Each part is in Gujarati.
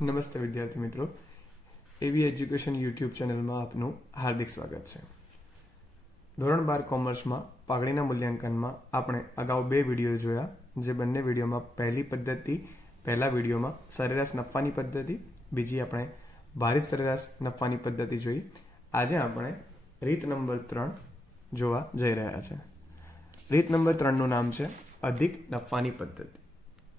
નમસ્તે વિદ્યાર્થી મિત્રો, એવી એજ્યુકેશન યુટ્યુબ ચેનલમાં આપનું હાર્દિક સ્વાગત છે. ધોરણ 12 કોમર્સમાં પાઘડીના મૂલ્યાંકનમાં આપણે અગાઉ 2 વિડીયો જોયા, જે બંને વિડીયોમાં પહેલા વિડીયોમાં સરેરાશ નફાની પદ્ધતિ, બીજી આપણે ભારિત સરેરાશ નફાની પદ્ધતિ જોઈ. આજે આપણે રીત નંબર 3 જોવા જઈ રહ્યા છે. રીત નંબર 3નું નામ છે અધિક નફાની પદ્ધતિ.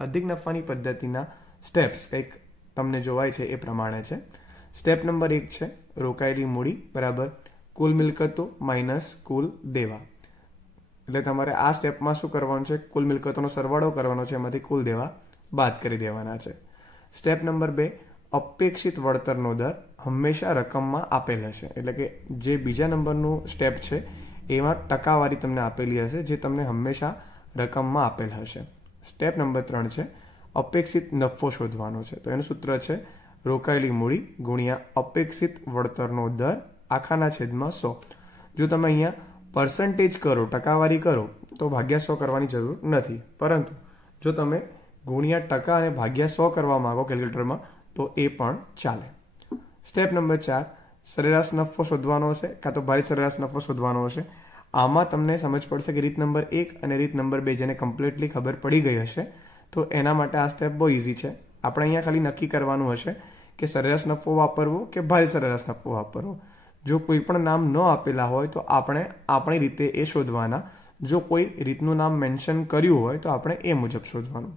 અધિક નફાની પદ્ધતિના સ્ટેપ્સ કંઈક તમને જોવાય છે એ પ્રમાણે છે. સ્ટેપ નંબર 1 છે રોકાયેલી મૂડી બરાબર કુલ મિલકતો માઇનસ કુલ દેવા. એટલે તમારે આ સ્ટેપમાં શું કરવાનું છે? કુલ મિલકતોનો સરવાળો કરવાનો છે, એમાંથી કુલ દેવા બાદ કરી દેવાના છે. સ્ટેપ નંબર 2, અપેક્ષિત વળતરનો દર હંમેશા રકમમાં આપેલ હશે. એટલે કે જે બીજા નંબરનું સ્ટેપ છે એમાં ટકાવારી તમને આપેલી હશે, જે તમને હંમેશા રકમમાં આપેલ હશે. સ્ટેપ નંબર 3 છે અપેક્ષિત નફો શોધવાનો છે. તો એનું સૂત્ર છે રોકાયેલી મૂડી ગુણ્યા અપેક્ષિત વળતરનો દર આખાના છેદમાં 100. જો તમે અહીંયા પર્સન્ટેજ કરો, ટકાવારી કરો, તો ભાગ્યા 100 કરવાની જરૂર નથી, પરંતુ જો તમે ગુણ્યા ટકા અને ભાગ્યા 100 કરવા માંગો કેલ્ક્યુલેટરમાં તો એ પણ ચાલે. સ્ટેપ નંબર 4, સરેરાશ નફો શોધવાનો હશે, કાં તો ભારિત સરેરાશ નફો શોધવાનો હશે. આમાં તમને સમજ પડશે કે રીત નંબર 1 અને રીત નંબર 2 જેને કમ્પ્લીટલી ખબર પડી ગઈ હશે તો એના માટે આ સ્ટેપ બહુ ઇઝી છે. આપણે અહીંયા ખાલી નક્કી કરવાનું હશે કે સરેરાશ નફો વાપરવો કે ભારિત સરેરાશ નફો વાપરવો. જો કોઈ પણ નામ ન આપેલા હોય તો આપણે આપણી રીતે એ શોધવાના. જો કોઈ રીતનું નામ મેન્શન કર્યું હોય તો આપણે એ મુજબ શોધવાનું.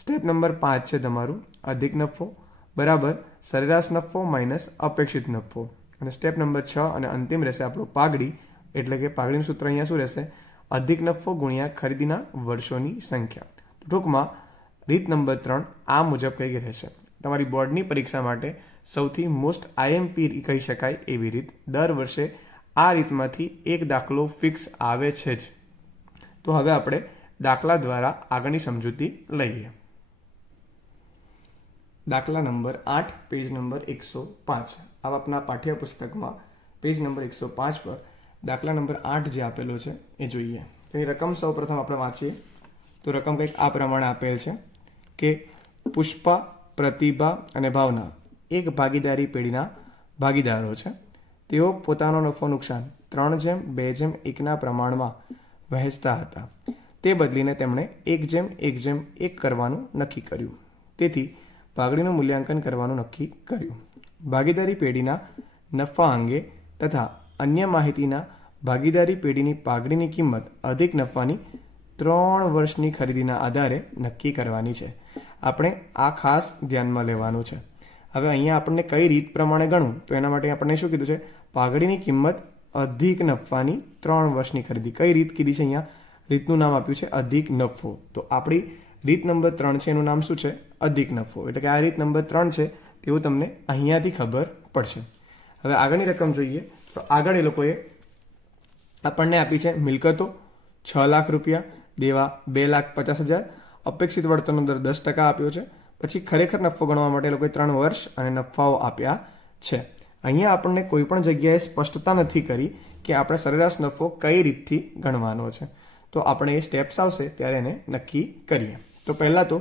સ્ટેપ નંબર 5 છે તમારું અધિક નફો બરાબર સરેરાશ નફો માઇનસ અપેક્ષિત નફો. અને સ્ટેપ નંબર 6 અને અંતિમ રહેશે આપણું પાઘડી. એટલે કે પાઘડીનું સૂત્ર અહીંયા શું રહેશે? અધિક નફો ગુણ્યા ખરીદીના વર્ષોની સંખ્યા. ટૂંકમાં રીત નંબર 3 આ મુજબ કંઈક રહેશે. તમારી બોર્ડની પરીક્ષા માટે સૌથી મોસ્ટ આઈએમપી કહી શકાય એવી રીત. દર વર્ષે આ રીતમાંથી એક દાખલો ફિક્સ આવે છે જ. તો હવે આપણે દાખલા દ્વારા આગળની સમજૂતી લઈએ. દાખલા નંબર 8, પેજ નંબર 105. આપના પાઠ્યપુસ્તકમાં પેજ નંબર 105 પર દાખલા નંબર 8 જે આપેલો છે એ જોઈએ. તેની રકમ સૌપ્રથમ આપણે વાંચીએ તો રકમ કંઈક આ પ્રમાણે આપેલ છે કે પુષ્પા, પ્રતિભા અને ભાવના એક ભાગીદારી પેઢીના ભાગીદારો છે. તેઓ પોતાનો નફો નુકસાન 3:2:1 પ્રમાણમાં વહેંચતા હતા. તે બદલીને તેમણે 1:1:1 કરવાનું નક્કી કર્યું. તેથી પાઘડીનું મૂલ્યાંકન કરવાનું નક્કી કર્યું. ભાગીદારી પેઢીના નફા અંગે તથા અન્ય માહિતીના ભાગીદારી પેઢીની પાઘડીની કિંમત અધિક નફાની 3 વર્ષની ખરીદીના આધારે નક્કી કરવાની છે. આપણે આ ખાસ ધ્યાનમાં લેવાનું છે. હવે અહીંયા આપણને કઈ રીત પ્રમાણે ગણવું, તો એના માટે આપણને શું કીધું છે? પાઘડીની કિંમત અધિક નફાની 3 વર્ષની ખરીદી. કઈ રીત કીધી છે? અહીંયા રીતનું નામ આપ્યું છે અધિક નફો. તો આપણી રીત નંબર 3 છે એનું નામ શું છે? અધિક નફો. એટલે કે આ રીત નંબર 3 છે તેવું તમને અહીંયાથી ખબર પડશે. હવે આગળની રકમ જોઈએ તો આગળ એ લોકોએ આપણને આપી છે મિલકતો 6 લાખ રૂપિયા, દેવા 2,50,000, અપેક્ષિત વળતરનો દર 10% આપ્યો છે. પછી ખરેખર નફો ગણવા માટે લોકોએ 3 વર્ષ અને નફાઓ આપ્યા છે. અહીંયા આપણને કોઈ પણ જગ્યાએ સ્પષ્ટતા નથી કરી કે આપણે સરેરાશ નફો કઈ રીતથી ગણવાનો છે. તો આપણે એ સ્ટેપ્સ આવશે ત્યારે એને નક્કી કરીએ. તો પહેલાં તો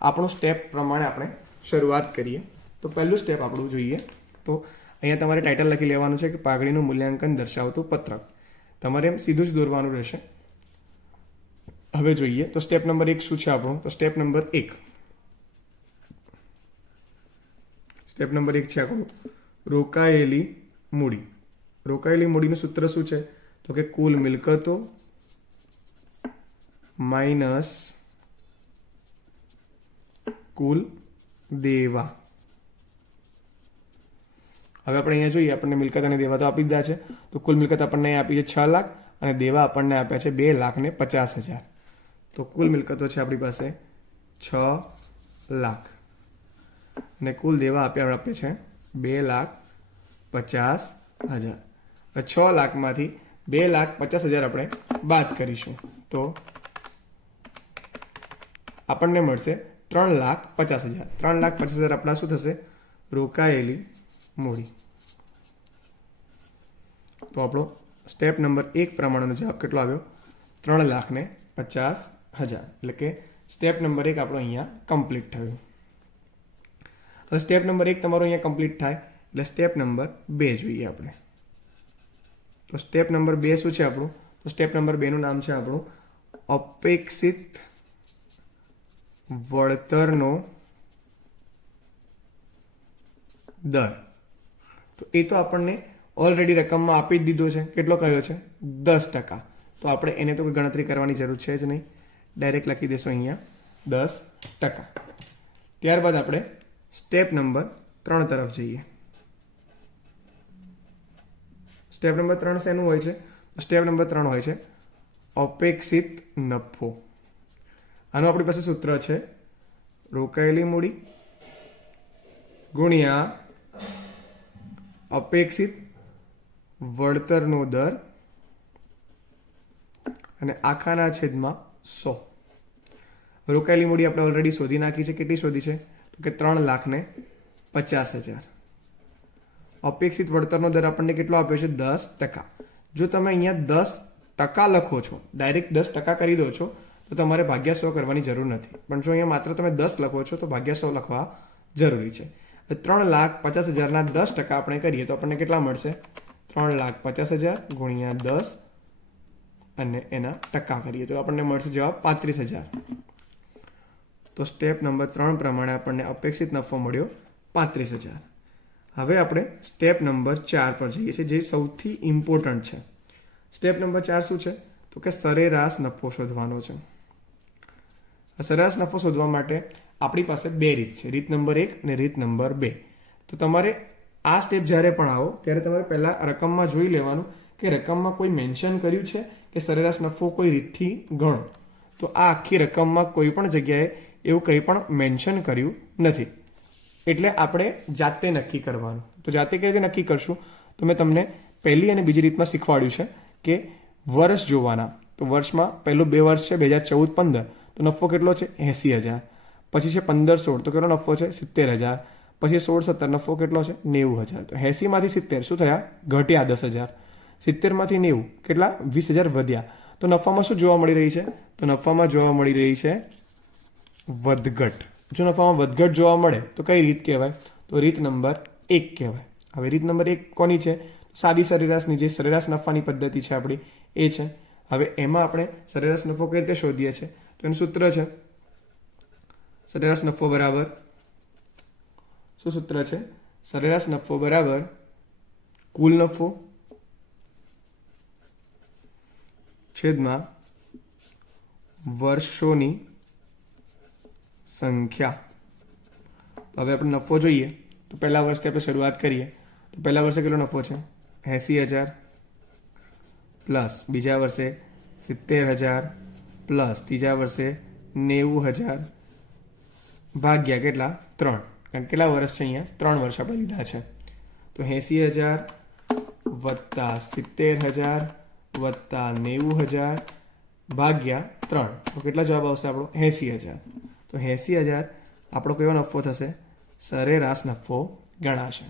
આપણું સ્ટેપ પ્રમાણે આપણે શરૂઆત કરીએ. તો પહેલું સ્ટેપ આપણું જોઈએ તો અહીંયા તમારે ટાઇટલ લખી લેવાનું છે કે પાઘડીનું મૂલ્યાંકન દર્શાવતું પત્રક. તમારે એમ સીધું જ દોરવાનું રહેશે. હવે જોઈએ તો સ્ટેપ નંબર 1 શું છે આપણું? તો સ્ટેપ નંબર 1 છે આપણું રોકાયેલી મૂડી. રોકાયેલી મૂડીનું સૂત્ર શું છે? તો કે કુલ મિલકતો માઇનસ કુલ દેવા. હવે આપણે અહીંયા જોઈએ આપણને મિલકત અને દેવા તો આપી દીધા છે. તો કુલ મિલકત આપણને આપી છે 6 લાખ અને દેવા આપણને આપ્યા છે 2,50,000. તો કુલ મિલકતો છે આપણી પાસે 6 લાખ અને કુલ દેવા આપીએ છે 2,50,000. 6 લાખમાંથી 2,50,000 આપણે બાદ કરીશું તો આપણને મળશે 3,50,000. 3,50,000 આપણા શું થશે? રોકાયેલી મૂડી. તો આપણો સ્ટેપ નંબર 1 પ્રમાણેનો જવાબ કેટલો આવ્યો? 3,50,000. એટલે કે સ્ટેપ નંબર 1 આપણો અહીંયા કમ્પ્લીટ થયું. હવે સ્ટેપ નંબર 1 તમારો અહીંયા કમ્પ્લીટ થાય એટલે સ્ટેપ નંબર 2 જોઈએ આપણે. તો સ્ટેપ નંબર 2 શું છે આપણું? તો સ્ટેપ નંબર 2 નું નામ છે આપણું અપેક્ષિત વળતરનો દર. તો એ તો આપણને ઓલરેડી રકમમાં આપી જ દીધો છે. કેટલો કયો છે? 10%. તો આપણે એને તો કોઈ ગણતરી કરવાની જરૂર છે જ નહીં, ડાયરેક્ટ લખી દઈશું અહીંયા 10%. ત્યારબાદ આપણે સ્ટેપ નંબર 3 તરફ જઈએ. સ્ટેપ નંબર 3 શેનું હોય છે? સ્ટેપ નંબર 3 હોય છે અપેક્ષિત નફો. આનું આપણી પાસે સૂત્ર છે રોકાયેલી મૂડી ગુણ્યા અપેક્ષિત વળતરનો દર અને આખાના છેદમાં 100. રોકાયેલી મૂડી આપણે ઓલરેડી શોધી નાખી છે. કેટલી શોધી છે? તો કે 3,50,000. અપેક્ષિત વળતરનો દર આપણને કેટલો આપ્યો છે? 10%. જો તમે અહીંયા 10% લખો છો, ડાયરેક્ટ 10% કરી દો છો, તો તમારે ભાગ્યા 100 કરવાની જરૂર નથી. પણ જો અહીંયા માત્ર તમે 10 લખો છો તો ભાગ્યા 100 લખવા જરૂરી છે. 3,50,000 ના 10% આપણે કરીએ તો આપણને કેટલા મળશે? 3,50,000 ગુણ્યા 10 અને એના ટકા કરીએ તો આપણને મળશે જવાબ 35,000. તો સ્ટેપ નંબર 3 પ્રમાણે આપણને અપેક્ષિત નફો મળ્યો 35,000. હવે આપણે સ્ટેપ નંબર 4 પર જઈએ છીએ, જે સૌથી ઇમ્પોર્ટન્ટ છે. સ્ટેપ નંબર 4 શું છે? તો કે સરેરાશ નફો શોધવાનો છે. સરેરાશ નફો શોધવા માટે આપણી પાસે 2 રીત છે, રીત નંબર 1 અને રીત નંબર 2. તો તમારે આ સ્ટેપ જ્યારે પણ આવો ત્યારે તમારે પહેલા રકમમાં જોઈ લેવાનું કે રકમમાં કોઈ મેન્શન કર્યું છે કે સરેરાશ નફો કોઈ રીતથી ગણો. તો આ આખી રકમમાં કોઈ પણ જગ્યાએ એવું કંઈ પણ મેન્શન કર્યું નથી, એટલે આપણે જાતે નક્કી કરવાનું. તો જાતે કઈ રીતે નક્કી કરશું? તો મેં તમને પહેલી અને બીજી રીતમાં શીખવાડ્યું છે કે વર્ષ જોવાના. તો વર્ષમાં પહેલું 2 વર્ષ છે 2014-15, તો નફો કેટલો છે? 80,000. પછી છે 15-16, તો કેટલો નફો છે? 70,000. પછી 16-17 નફો કેટલો છે? 90,000. તો 80 માંથી 70 શું થયા? ઘટ્યા 10,000. 70 માંથી 90 કેટલા? 20,000 વધ્યા. તો નફામાં શું જોવા મળી રહી છે? તો નફામાં જોવા મળી રહી છે વધઘટ. જો નફામાં વધઘટ જોવા મળે તો કઈ રીત કહેવાય? તો રીત નંબર 1 કહેવાય. હવે રીત નંબર 1 કોની છે? સાદી સરેરાશની, જે સરેરાશ નફાની પદ્ધતિ છે આપણી એ છે. હવે એમાં આપણે સરેરાશ નફો કઈ રીતે શોધીએ છીએ? તો એનું સૂત્ર છે સરેરાશ નફો બરાબર, શું સૂત્ર છે? સરેરાશ નફો બરાબર કુલ નફો છેદમાં વર્ષોની સંખ્યા. તો હવે આપણે નફો જોઈએ તો પહેલા વર્ષથી આપણે શરૂઆત કરીએ. તો પહેલા વર્ષે કેટલો નફો છે? 80,000 પ્લસ બીજા વર્ષે 70,000 પ્લસ ત્રીજા વર્ષે 90,000 ભાગ્યા કેટલા? 3. કારણ કેટલા વર્ષ છે અહીંયા? 3 વર્ષ આપણે લીધા છે. તો 80,000 વત્તા 70,000 વત્તા 90,000 ભાગ્યા 3. તો કેટલા જવાબ આવશે આપણો? 80,000. તો 80,000 આપણો કયો નફો થશે? સરેરાશ નફો ગણાશે.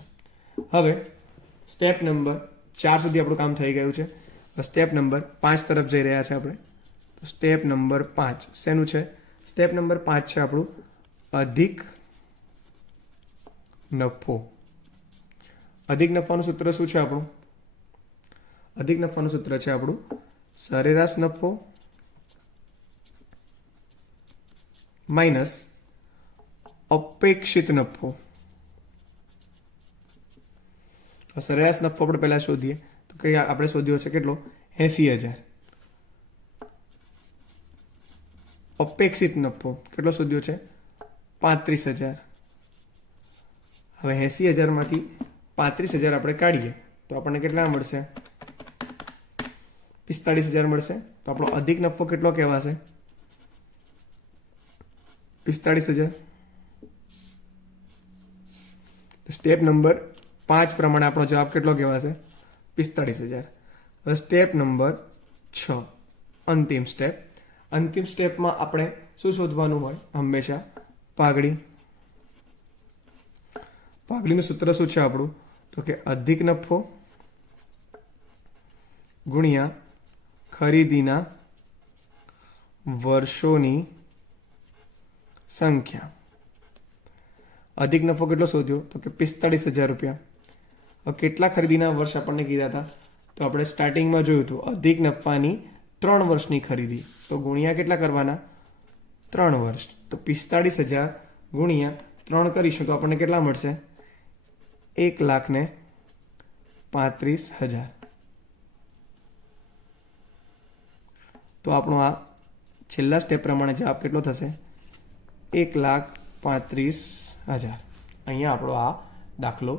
હવે સ્ટેપ નંબર 4 સુધી આપણું કામ થઈ ગયું છે. સ્ટેપ નંબર 5 તરફ જઈ રહ્યા છે આપણે. તો સ્ટેપ નંબર 5 શેનું છે? સ્ટેપ નંબર 5 છે આપણું અધિક નફો. અધિક નફાનું સૂત્ર શું છે આપણું? અધિક નફાનું સૂત્ર છે આપણું સરેરાશ નફો માઇનસ અપેક્ષિત નફો. સરેરાશ નફો આપણે પહેલા શોધીએ તો કઈ આપણે શોધ્યો છે કેટલો? 80,000. અપેક્ષિત નફો કેટલો શોધ્યો છે? 35,000. હવે 80,000 માંથી 35,000 આપણે કાઢીએ તો આપણને કેટલા મળશે? 45,000 મળશે. તો આપણો અધિક નફો કેટલો કહેવાશે? 45,000. સ્ટેપ નંબર 5 પ્રમાણે આપણો જવાબ કેટલો કહેવાશે? 45,000. હવે સ્ટેપ નંબર 6 અંતિમ સ્ટેપ. અંતિમ સ્ટેપમાં આપણે શું શોધવાનું હોય? હંમેશા પાઘડી. પાઘડીનું સૂત્ર શું છે આપણું? તો કે અધિક નફો ગુણ્યા ખરીદીના વર્ષોની સંખ્યા. અધિક નફો કેટલો શોધ્યો? તો કે 45,000 રૂપિયા. હવે કેટલા ખરીદીના વર્ષ આપણને કીધા હતા? તો આપણે સ્ટાર્ટિંગમાં જોયું હતું અધિક નફાની 3 વર્ષની ખરીદી. તો ગુણ્યા કેટલા કરવાના? 3 વર્ષ. તો 45,000 ગુણ્યા 3 કરીશું તો આપણને કેટલા મળશે? 1,35,000. તો આપણો આ છેલ્લા સ્ટેપ પ્રમાણે જવાબ કેટલો થશે? 1,35,000. અહીંયા આપણો આ દાખલો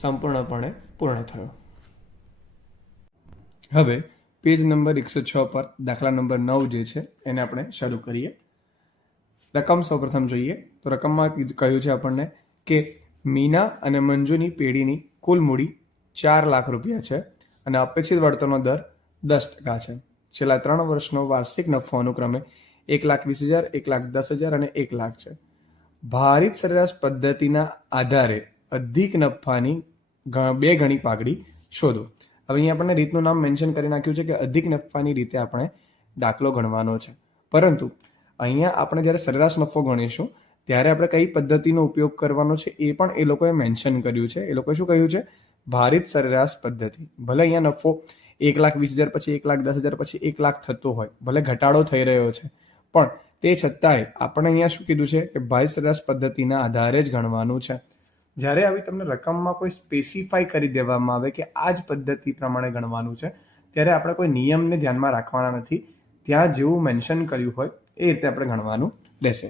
સંપૂર્ણપણે પૂર્ણ થયો. હવે પેજ નંબર 106 પર દાખલા નંબર 9 જે છે એને આપણે શરૂ કરીએ. રકમ સૌપ્રથમ જોઈએ તો રકમમાં કહ્યું છે આપણને કે મીના અને મંજુની પેઢીની કુલ મૂડી 4 લાખ રૂપિયા છે અને અપેક્ષિત વળતરનો દર 10% છે. છેલ્લા 3 વર્ષનો વાર્ષિક નફો અનુક્રમે 1,20,000, 1,10,000 અને 1 લાખ છે. ભારિત સરેરાશ પદ્ધતિના આધારે અધિક નફાની 2 ગણી પાઘડી શોધો. હવે અહીંયા આપણને રીતનું નામ મેન્શન કરી નાખ્યું છે કે અધિક નફાની રીતે આપણે દાખલો ગણવાનો છે. પરંતુ અહીંયા આપણે જ્યારે સરેરાશ નફો ગણીશું ત્યારે આપણે કઈ પદ્ધતિનો ઉપયોગ કરવાનો છે એ પણ એ લોકોએ મેન્શન કર્યું છે. એ લોકોએ શું કહ્યું છે? ભારિત સરેરાશ પદ્ધતિ. ભલે અહીંયા નફો 1,20,000 પછી 1,10,000 પછી 1 લાખ થતો હોય, ભલે ઘટાડો થઈ રહ્યો છે, પણ તે છતાંય આપણે અહીંયા શું કીધું છે કે ભારિત સરેરાશ પદ્ધતિના આધારે જ ગણવાનું છે. જ્યારે આવી તમને રકમમાં કોઈ સ્પેસિફાઈ કરી દેવામાં આવે કે આ જ પદ્ધતિ પ્રમાણે ગણવાનું છે ત્યારે આપણે કોઈ નિયમને ધ્યાનમાં રાખવાના નથી. ત્યાં જેવું મેન્શન કર્યું હોય એ રીતે આપણે ગણવાનું રહેશે.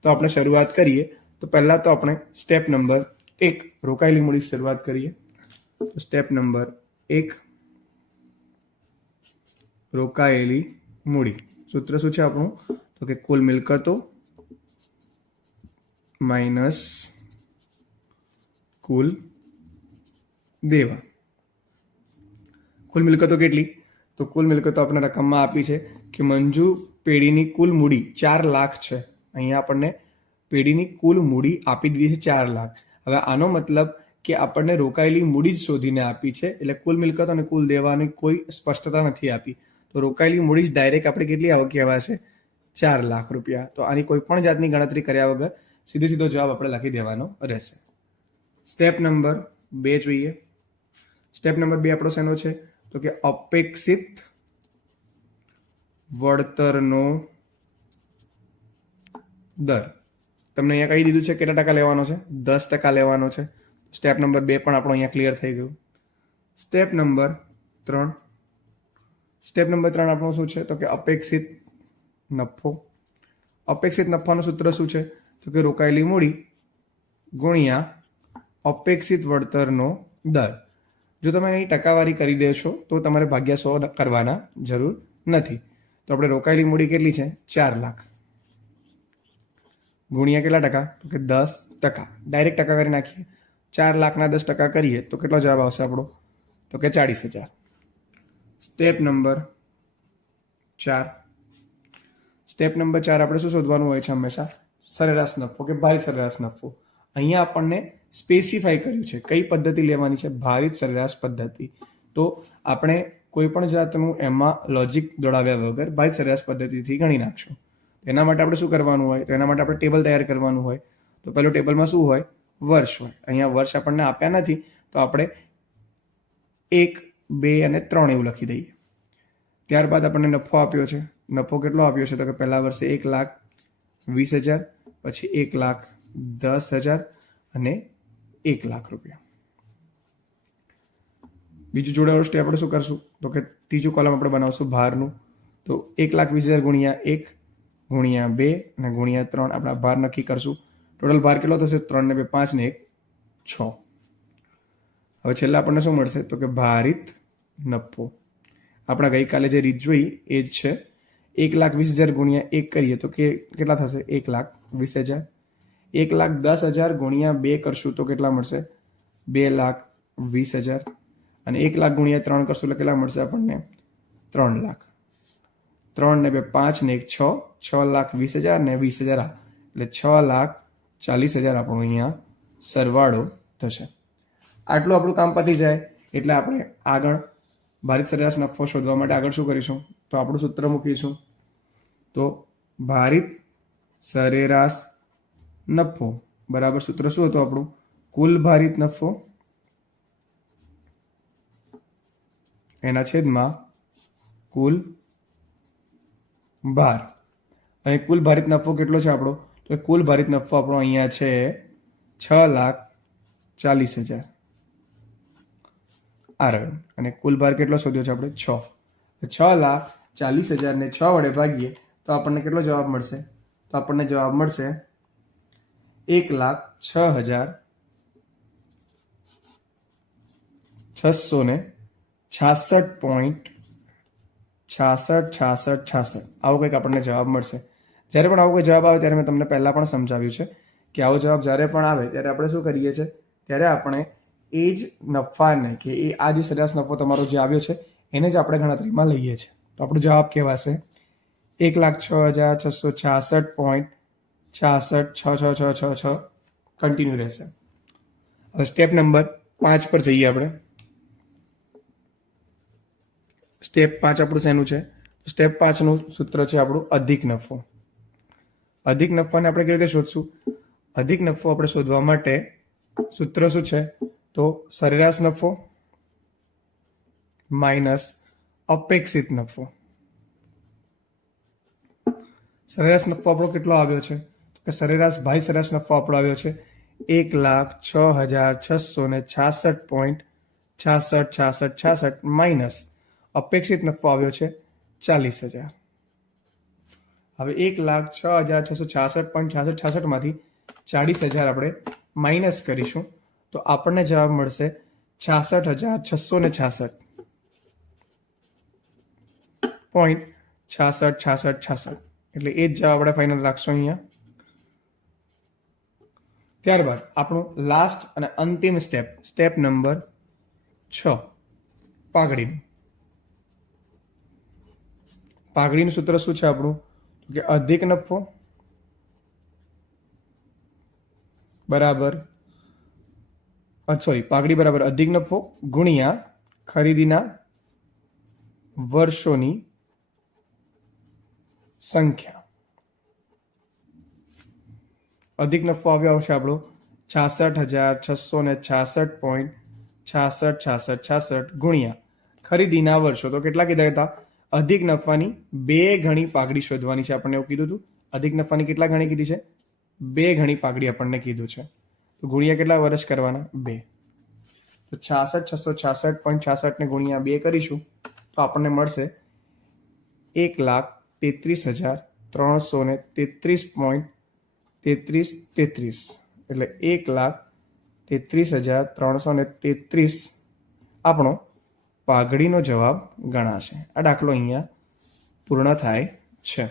તો આપણે શરૂઆત કરીએ તો પહેલાં તો આપણે સ્ટેપ નંબર 1 રોકાયેલી મૂડી શરૂઆત કરીએ. તો સ્ટેપ નંબર 1 રોકાયેલી મૂડી. સૂત્ર શું છે આપણું? તો કે કુલ મિલકતો માઇનસ કુલ દેવા. કુલ મિલકતો કેટલી? તો કુલ મિલકતો આપણે રકમમાં આપી છે કે મંજુ પેઢીની કુલ મૂડી 4 લાખ છે. અહીંયા આપણને પેઢીની કુલ મૂડી આપી દીધી છે 4 લાખ. હવે આનો મતલબ કે આપણને રોકાયેલી મૂડી જ શોધીને આપી છે, એટલે કુલ મિલકત અને કુલ દેવાની કોઈ સ્પષ્ટતા નથી આપી. તો રોકાયેલી મૂડી જ ડાયરેક્ટ આપણે કેટલી આવક કહેવાશે? 4 લાખ રૂપિયા. તો આની કોઈ પણ જાતની ગણતરી કર્યા વગર સીધો જવાબ આપણે લખી દેવાનો રહેશે. સ્ટેપ નંબર 2 જોઈએ. સ્ટેપ નંબર 2 આપણો શેનો છે? તો કે અપેક્ષિત વળતરનો દર. તમને અહીંયા કહી દીધું છે કેટલા ટકા લેવાનો છે? 10% લેવાનો છે. સ્ટેપ નંબર 2 પણ આપણો અહીંયા ક્લિયર થઈ ગયું. Step number 3. સ્ટેપ નંબર 3 આપણું શું છે? તો કે અપેક્ષિત નફો. અપેક્ષિત નફાનું સૂત્ર શું છે? તો કે રોકાયેલી મૂડી ગુણ્યા અપેક્ષિત વળતરનો દર. જો તમે અહીં ટકાવારી કરી દેશો તો તમારે ભાગ્યા 100 કરવાના જરૂર નથી. તો આપણે રોકાયેલી મૂડી કેટલી છે? 4 લાખ ગુણ્યા કેટલા ટકા? તો કે 10%. ડાયરેક્ટ ટકા કરી નાખીએ. 4 લાખના 10% કરીએ તો કેટલો જવાબ આવશે આપણો? તો કે 40,000. Step number 4. સ્ટેપ નંબર 4 આપણે શું શોધવાનું હોય છે હંમેશા? સરેરાશ નફો કે ભારિત સરેરાશ નફો. અહીંયા આપણને સ્પેસિફાઈ કર્યું છે કઈ પદ્ધતિ લેવાની છે? ભારિત સરેરાશ પદ્ધતિ. તો આપણે કોઈ પણ જાતનું એમાં લોજિક દોડાવ્યા વગર ભારિત સરેરાશ પદ્ધતિથી ગણી નાખશું. એના માટે આપણે શું કરવાનું હોય? તો એના માટે આપણે ટેબલ તૈયાર કરવાનું હોય. તો પહેલું ટેબલમાં શું હોય? વર્ષ હોય. અહીંયા વર્ષ આપણને આપ્યા નથી તો આપણે 1, 2 અને 3 એવું લખી દઈએ. ત્યારબાદ આપણને નફો આપ્યો છે. નફો કેટલો આપ્યો છે? તો કે પહેલા વર્ષે 1,20,000, પછી 1,10,000 અને 1 લાખ રૂપિયા. બીજું જોડાયેલું સ્ટેપ આપણે શું કરશું? તો કે ત્રીજું કોલમ આપણે બનાવશું ભારનું. તો 1,20,000 ગુણ્યા 1 ગુણ્યા 2 અને ગુણ્યા 3 આપણા ભાર નક્કી કરશું. ટોટલ ભાર કેટલો થશે? 3 ને 2 5 ને 1 6. હવે છેલ્લા આપણને શું મળશે? તો કે ભારિત નફો. આપણા ગઈકાલે જે રીત જોઈ એ જ છે. 1,20,000 ગુણ્યા 1 કરીએ તો કેટલા થશે? 1,20,000. 1,10,000 ગુણ્યા 2 કરશું તો કેટલા મળશે? 2,20,000. અને 1 લાખ ગુણ્યા 3 કરશું એટલે કેટલા મળશે આપણને? 3 લાખ. 3 ને 2 5 ને 1 6. 6,20,000 ને 20,000 એટલે 6,40,000 આપણું અહીંયા સરવાળો થશે. આટલું આપણું કામ પતી જાય એટલે આપણે આગળ ભારિત સરેરાશ નફો શોધવા માટે આગળ શું કરીશું? તો આપણું સૂત્ર મૂકીશું. તો ભારિત સરેરાશ નફો બરાબર સૂત્ર શું હતું આપણું? કુલ ભારિત નફો એના છેદમાં કુલ ભાર. અને કુલ ભારિત નફો કેટલો છે આપણો? તો કુલ ભારિત નફો આપણો અહીંયા છે 6,40,000 આ રહ્યો. અને કુલ ભાર કેટલો શોધ્યો છે આપણે? 6. 6,40,000 ને 6 વડે ભાગીએ તો આપણને કેટલો જવાબ મળશે? તો આપણને જવાબ મળશે 1,06,666.6666 આવો કંઈક આપણને જવાબ મળશે. જ્યારે પણ આવો કોઈ જવાબ આવે ત્યારે મેં તમને પહેલાં પણ સમજાવ્યું છે કે આવો જવાબ જ્યારે પણ આવે ત્યારે આપણે શું કરીએ છીએ? ત્યારે આપણે એ જ નફાને કે આ જે સરેરાશ નફો તમારો જે આવ્યો છે એને જ આપણે ગણતરીમાં લઈએ છીએ. તો આપણો જવાબ કહેવાશે 1,06,666.666666 કન્ટિન્યુ રહેશે. હવે સ્ટેપ નંબર 5 પર જઈએ આપણે. સ્ટેપ 5 આપણું શેનું છે? સ્ટેપ 5 નું સૂત્ર છે આપણું અધિક નફો. અધિક નફાને આપણે કેવી રીતે શોધશું? અધિક નફો આપણે શોધવા માટે સૂત્ર શું છે? તો સરેરાશ નફો માઇનસ અપેક્ષિત નફો. સરેરાશ નફો આપણો કેટલો આવ્યો છે? કે સરેરાશ ભાઈ સરેરાશ નફો આપણો આવ્યો છે 1,06,666.6666 માઇનસ અપેક્ષિત નફો આવ્યો છે 40,000. હવે 1,06,666.6666 માંથી 40,000 આપણે માઇનસ કરીશું તો આપણને જવાબ મળશે 66,666.6666. એટલે એ જ જવાબ આપણે ફાઇનલ રાખશું અહીંયા. ત્યારબાદ આપણું લાસ્ટ અને અંતિમ સ્ટેપ, સ્ટેપ નંબર 6, પાઘડીનું. પાઘડીનું સૂત્ર શું છે આપણું? કે અધિક નફો બરાબર પાઘડી બરાબર અધિક નફો ગુણ્યા ખરીદીના વર્ષોની સંખ્યા. અધિક નફો આવ્યો છે આપણો 66,666.6666 ગુણ્યા ખરીદીના વર્ષો. તો કેટલા કીધા હતા? અધિક નફાની 2 ગણી પાઘડી શોધવાની છે. આપણને એવું કીધું હતું. અધિક નફાની કેટલા ગણી કીધી છે? 2 ગણી પાઘડી આપણને કીધું છે. તો ગુણ્યા કેટલા વર્ષ કરવાના? 2. તો 66,666.66 ને ગુણ્યા 2 કરીશું તો આપણને મળશે 1,33,333.33. એટલે 1,33,333 આપણો પાઘડીનો જવાબ ગણાશે. આ દાખલો અહીંયા પૂર્ણ થાય છે.